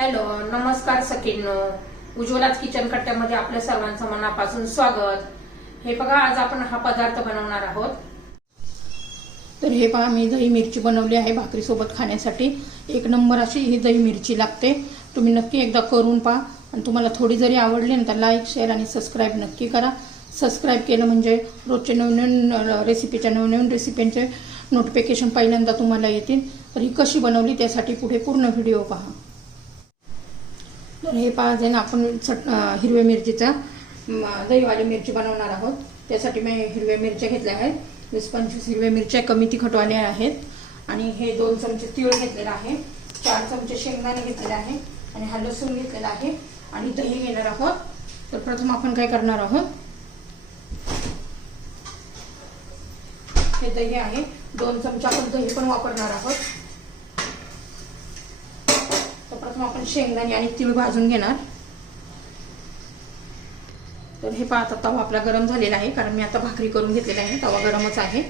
Hello, नमस्कार सखींनो. उज्ज्वलाच kitchen कट्ट्यामध्ये आपल्या सर्वांचं मनापासून स्वागत. हे बघा, आज आपण हा पदार्थ बनवणार आहोत. तर हे पहा, मी दही मिरची बनवली आहे भाकरी सोबत खाण्यासाठी. एक नंबर अशी ही दही मिरची लागते. तुम्ही नक्की एकदा करून पहा आणि तुम्हाला थोडी जरी आवडली ना तर लाईक, शेअर आणि सबस्क्राईब नक्की करा. सबस्क्राईब केलं म्हणजे रोजचे नवनवीन रेसिपीच्या नवनवीन रेसिपींचे नोटिफिकेशन पहिल्यांदा तुम्हाला येतील. तर ही कशी बनवली त्यासाठी पुढे पूर्ण व्हिडिओ पहा. तर हे पहा, जे ना आपण हिरव्या मिरचीचा दहीवाली मिरची बनवणार आहोत. त्यासाठी मी हिरव्या मिरच्या घेतल्या आहेत. 20-25 हिरव्या मिरच्या कमी तिखटवाल्या आहेत. आणि हे 2 चमचे तीळ घेतलेला आहे, 4 चमचे शेंगदाणे घेतलेले आहे आणि हा लसूण घेतलेला आहे आणि दही घेणार आहोत. तर प्रथम आपण काय करणार आहोत, हे दही आहे 2 चमचे आपण दही पण वापरणार आहोत. तर प्रथम आपण शेंगदाणे आणि तीळ भाजून घेणार. तर हे पहा, आता तवा आपला गरम झालेला आहे, कारण मी आता भाकरी करून घेतलेला आहे. तवा गरमच आहे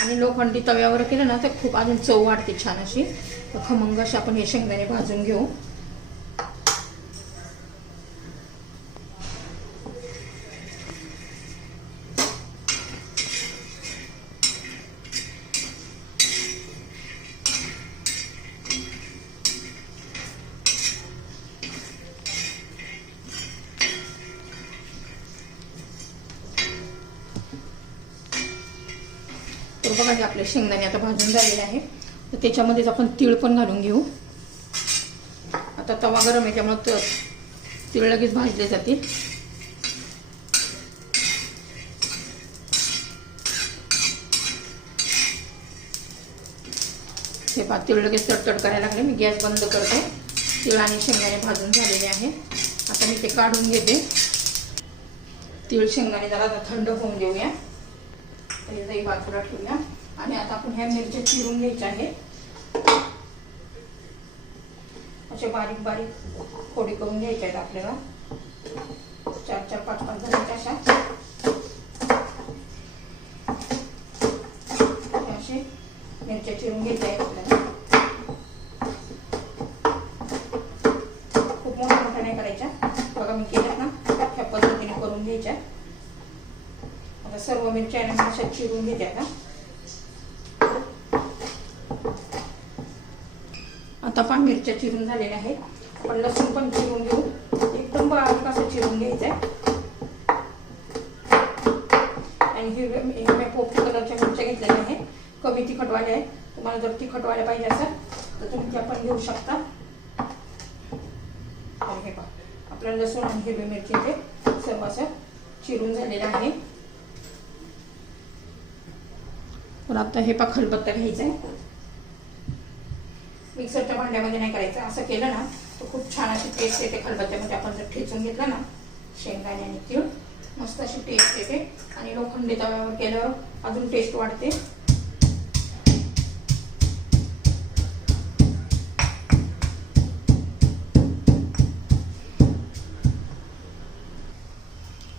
आणि लोखंडी तव्यावर केलं ना तर खूप अजून चव वाढते छान अशी. तर खमंग अशी आपण हे शेंगदाणे भाजून घेऊ. तर बघा, हे आपले शेंगदाणे आता भाजून झालेले आहे. तर त्याच्यामध्येच आपण तीळ पण घालून घेऊ. आता तवा गरम आहे त्यामुळे तीळ लगेच भाजले जातील. हे पहा, तीळ लगेच तडतड करायला लागले. मी गॅस बंद करते. तीळ आणि शेंगदाणे भाजून झालेले आहे. आता मी ते काढून घेते. तीळ शेंगदाणे जरा थंड होऊन देऊया. दही बाजूला ठेवूया आणि आता आपण ह्या मिरच्या चिरून घ्यायच्या आहेत. असे बारीक बारीक फोडी करून घ्यायच्या आहेत आपल्याला. 4-4, 5-5 झाल्या अशा असे मिरच्या चिरून घ्यायच्या आहेत आपल्याला. खूप मोठ्या मोठ्या नाही करायच्या. बघा, मी केल्यात ना ह्या पद्धतीने करून घ्यायच्या. आता सर्व मिरच्या अशा चिरून घेते. आता पहा, मिरच्या चिरून झालेल्या आहेत. आपण लसूण पण चिरून घेऊ. एकदम बारीक असं चिरून घ्यायचंय. आणि हिरव्या पोपटी कलरच्या मिरच्या घेतलेल्या आहेत. कमी तिखटवाल्या आहेत. तुम्हाला जर तिखटवाल्या पाहिजे असेल तर तुम्ही त्या पण घेऊ शकता. हे पहा, आपल्या लसूण आणि हिरवी मिरची ते सर्व असं चिरून झालेलं आहे. पण आता हे पहा, खलबत्ता घ्यायचा आहे. मिक्सरच्या भांड्यामध्ये नाही करायचं. असं केलं ना तर खूप छान अशी टेस्ट येते. खलबत्त्यामध्ये आपण जर ठेचून घेतलं ना शेंगदाणे आणि तीळ, मस्त अशी टेस्ट येते. आणि लोखंडी तव्यावर केल्यावर अजून टेस्ट वाढते.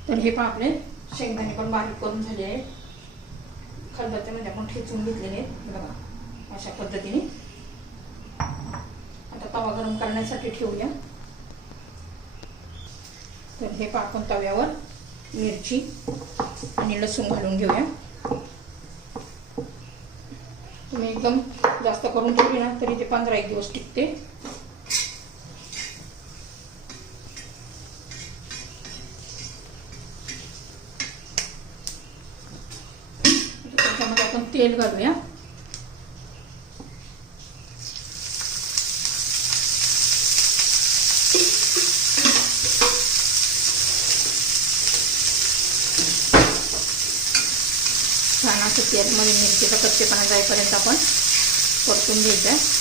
तर हे पहा, आपले शेंगदाणे पण बारीक करून झाले आहेत. खलबत्त्यामध्ये आपण ठेचून घेतलेले आहेत. बघा, अशा पद्धतीने. आता तवा गरम करण्यासाठी ठेवूया. तर हे पहा, आपण तव्यावर मिरची आणि लसूण घालून घेऊया. तुम्ही एकदम जास्त करून ठेवली ना तरी ते 15-1 दिवस टिकते. त्याच्यामध्ये आपण तेल घालूया. छान असं तेलमध्ये मिरचीचा कच्चेपणा जाईपर्यंत आपण परतून घ्यायचं.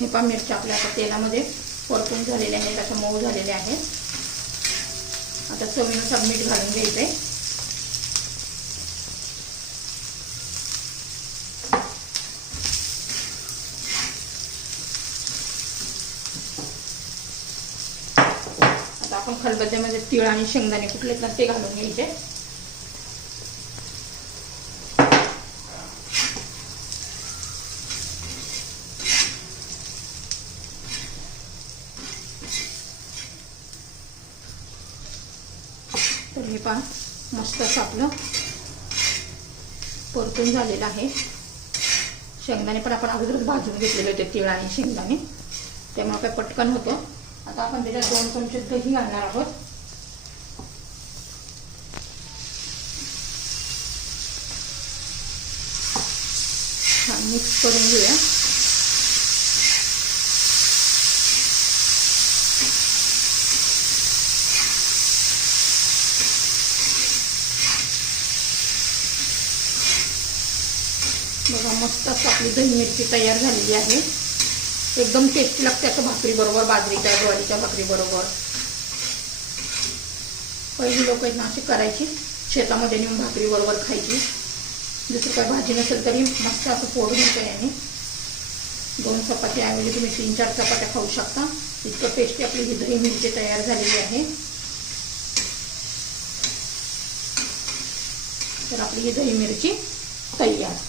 हे पहा, मिरच्या आपल्या आता तेलामध्ये परतून झालेले आहेत, अशा मऊ झालेले आहेत. आता चवीनुसार मीठ घालून घ्यायचंय. आपण खलबत्त्यामध्ये तीळ आणि शेंगदाणे कुठलेत ना ते घालून घ्यायचे. तर हे पहा मस्त असं आपलं परतून झालेलं आहे. शेंगदाणे पण आपण अगोदरच भाजून घेतलेले होते, तीळ आणि शेंगदाणे, त्यामुळे काय पटकन होतं. आता आपण त्याच्यात 2 चमचे दही घालणार आहोत. छान मिक्स करून घेऊया. बघा मस्त असं आपली दही मिरची तयार झालेली आहे. एकदम टेस्टी लागते असं भाकरी बरोबर, बाजरीच्या ज्वारीच्या भाकरी बरोबर. पहिली लोक आहेत ना अशी करायची, शेतामध्ये नेऊन भाकरी बरोबर खायची. दुसरी काय भाजी नसेल तरी मस्त असं पोट भरतं याने. 2 चपातीऐवजी तुम्ही 3-4 चपात्या खाऊ शकता. इतकं टेस्टी आपली ही दही मिरची तयार झालेली आहे. तर आपली ही दही मिरची तयार.